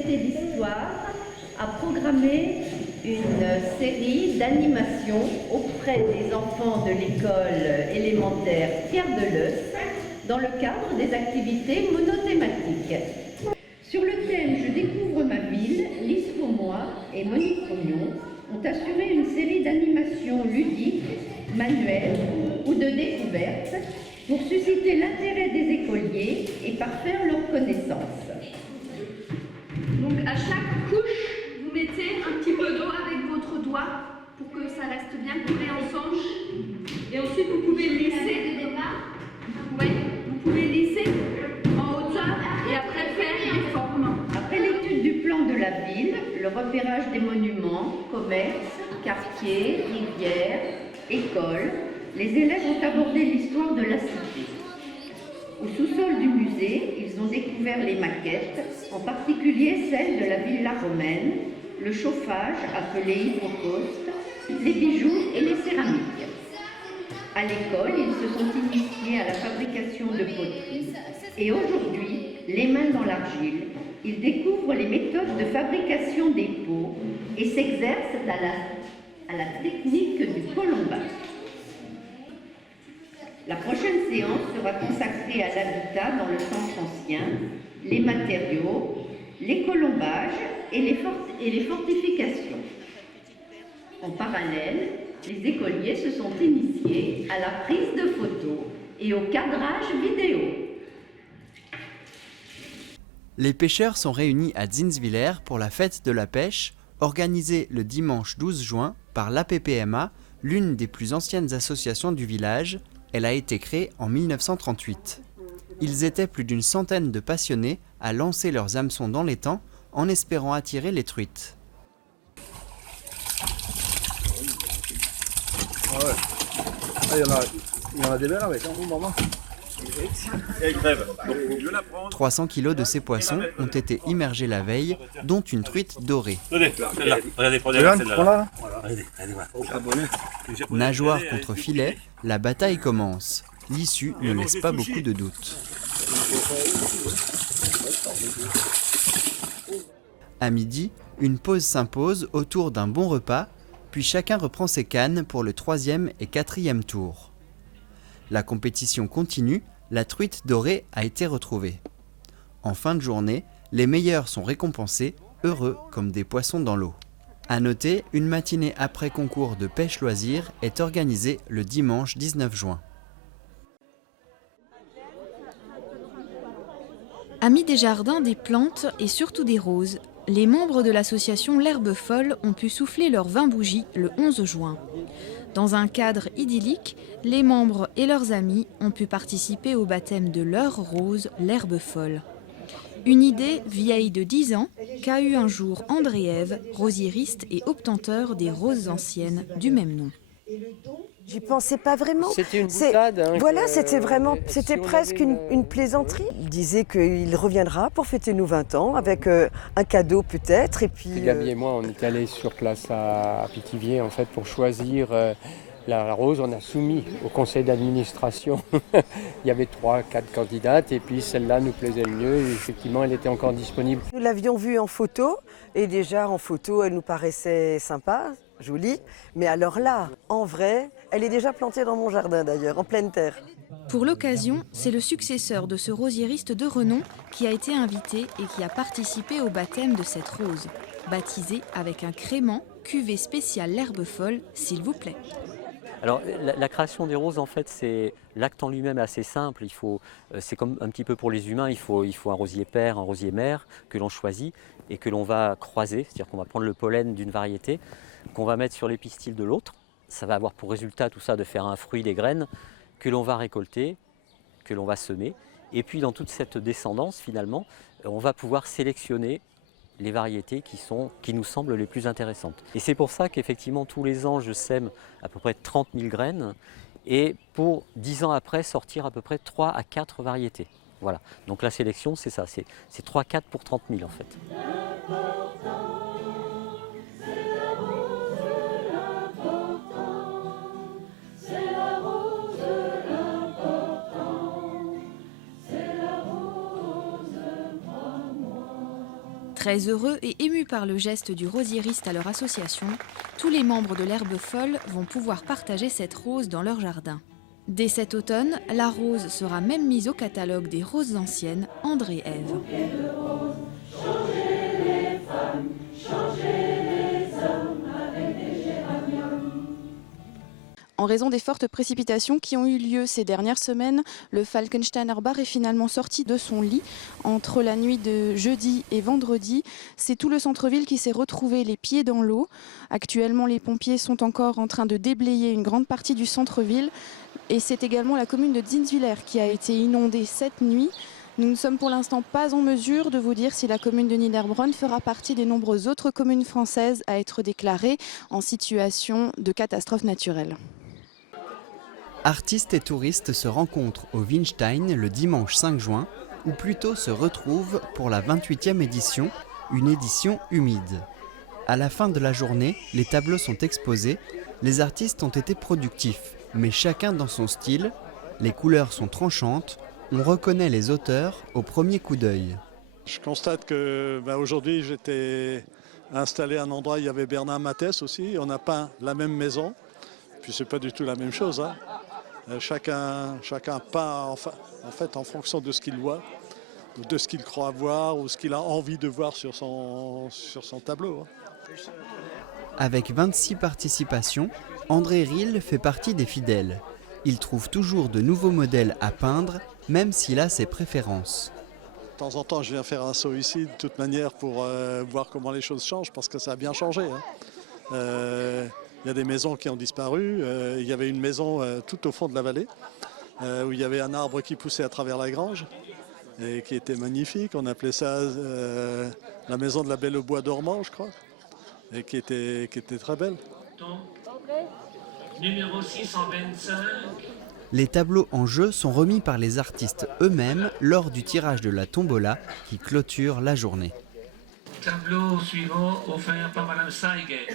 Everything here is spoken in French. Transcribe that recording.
Société d'Histoire a programmé une série d'animations auprès des enfants de l'école élémentaire Pierre Deleuze dans le cadre des activités monothématiques. Sur le thème « Je découvre ma ville », Lise Faumois et Monique Fognon ont assuré une série d'animations ludiques, manuelles ou de découvertes pour susciter l'intérêt des écoliers et parfaire leur connaissance. Donc à chaque couche, vous mettez un petit peu d'eau avec votre doigt pour que ça reste bien collé ensemble. Et ensuite, vous pouvez lisser. Oui, vous pouvez lisser en hauteur et après faire des formes. Après l'étude du plan de la ville, le repérage des monuments, commerces, quartiers, rivières, écoles, les élèves ont abordé l'histoire de la cité. Au sous-sol du musée, ils ont découvert les maquettes, en particulier celle de la villa romaine, le chauffage appelé hydroposte, les bijoux et les céramiques. À l'école, ils se sont initiés à la fabrication de poteries et aujourd'hui, les mains dans l'argile, ils découvrent les méthodes de fabrication des pots et s'exercent à la technique du colombage. La prochaine séance sera consacrée à l'habitat dans le centre ancien, les matériaux, les colombages et les fortifications. En parallèle, les écoliers se sont initiés à la prise de photos et au cadrage vidéo. Les pêcheurs sont réunis à Zinswiller pour la fête de la pêche, organisée le dimanche 12 juin par l'APPMA, l'une des plus anciennes associations du village. Elle a été créée en 1938. Ils étaient plus d'une centaine de passionnés à lancer leurs hameçons dans l'étang en espérant attirer les truites. Ah ouais. Ah, il y en a des belles avec, hein, maman. Elle crève. Donc, il faut mieux la prendre. 300 kilos de ces poissons ont été immergés la veille, dont une truite dorée. Tenez, celle-là. Regardez, prenez-la, celle-là. Regardez, voilà. Nageoire contre filet, la bataille commence. L'issue ne laisse pas beaucoup de doutes. À midi, une pause s'impose autour d'un bon repas, puis chacun reprend ses cannes pour le 3e et 4e tour. La compétition continue, la truite dorée a été retrouvée. En fin de journée, les meilleurs sont récompensés, heureux comme des poissons dans l'eau. À noter, une matinée après concours de pêche loisir est organisée le dimanche 19 juin. Amis des jardins, des plantes et surtout des roses, les membres de l'association L'Herbe Folle ont pu souffler leurs 20 bougies le 11 juin. Dans un cadre idyllique, les membres et leurs amis ont pu participer au baptême de leur rose, l'Herbe Folle. Une idée vieille de 10 ans qu'a eu un jour André-Ève, rosiériste et obtenteur des roses anciennes du même nom. J'y pensais pas vraiment. C'était une boutade. Voilà, c'était presque une plaisanterie. Il disait qu'il reviendra pour fêter nos 20 ans avec un cadeau peut-être. Et puis, Gabi et moi, on est allés sur place à Pithiviers en fait pour choisir la rose. On a soumis au conseil d'administration. Il y avait 3-4 candidates et puis celle-là nous plaisait le mieux. Et effectivement, elle était encore disponible. Nous l'avions vue en photo et déjà en photo, elle nous paraissait sympa, jolie. Mais alors là, en vrai, elle est déjà plantée dans mon jardin d'ailleurs, en pleine terre. Pour l'occasion, c'est le successeur de ce rosiériste de renom qui a été invité et qui a participé au baptême de cette rose, baptisée avec un crément, cuvée spéciale L'Herbe Folle, s'il vous plaît. Alors la création des roses, en fait, c'est l'acte en lui-même assez simple. C'est comme un petit peu pour les humains, il faut un rosier père, un rosier mère que l'on choisit et que l'on va croiser, c'est-à-dire qu'on va prendre le pollen d'une variété, qu'on va mettre sur les pistils de l'autre. Ça va avoir pour résultat tout ça de faire un fruit, des graines que l'on va récolter, que l'on va semer. Et puis dans toute cette descendance, finalement, on va pouvoir sélectionner les variétés qui nous semblent les plus intéressantes. Et c'est pour ça qu'effectivement tous les ans je sème à peu près 30 000 graines et pour 10 ans après sortir à peu près 3 à 4 variétés. Voilà, donc la sélection c'est ça, c'est 3-4 pour 30 000 en fait. Très heureux et émus par le geste du rosiériste à leur association, tous les membres de l'Herbe Folle vont pouvoir partager cette rose dans leur jardin. Dès cet automne, la rose sera même mise au catalogue des roses anciennes André-Ève. En raison des fortes précipitations qui ont eu lieu ces dernières semaines, le Falkensteiner Bar est finalement sorti de son lit entre la nuit de jeudi et vendredi. C'est tout le centre-ville qui s'est retrouvé les pieds dans l'eau. Actuellement, les pompiers sont encore en train de déblayer une grande partie du centre-ville. Et c'est également la commune de Dinswiller qui a été inondée cette nuit. Nous ne sommes pour l'instant pas en mesure de vous dire si la commune de Niederbronn fera partie des nombreuses autres communes françaises à être déclarées en situation de catastrophe naturelle. Artistes et touristes se rencontrent au Windstein le dimanche 5 juin, ou plutôt se retrouvent pour la 28e édition, une édition humide. À la fin de la journée, les tableaux sont exposés, les artistes ont été productifs, mais chacun dans son style, les couleurs sont tranchantes, on reconnaît les auteurs au premier coup d'œil. Je constate que aujourd'hui j'étais installé à un endroit, il y avait Bernard Mathès aussi, on a peint la même maison, puis c'est pas du tout la même chose. Hein. Chacun peint en fait en fonction de ce qu'il voit, ou de ce qu'il croit voir, ou ce qu'il a envie de voir sur son tableau. Hein. Avec 26 participations, André Riel fait partie des fidèles. Il trouve toujours de nouveaux modèles à peindre, même s'il a ses préférences. De temps en temps, je viens faire un saut ici, de toute manière, pour voir comment les choses changent, parce que ça a bien changé. Hein. Il y a des maisons qui ont disparu. Il y avait une maison tout au fond de la vallée, où il y avait un arbre qui poussait à travers la grange, et qui était magnifique. On appelait ça la maison de la Belle au Bois dormant, je crois, et qui était très belle. Numéro 625. Les tableaux en jeu sont remis par les artistes eux-mêmes lors du tirage de la tombola qui clôture la journée. Tableau suivant offert par Madame Saiget.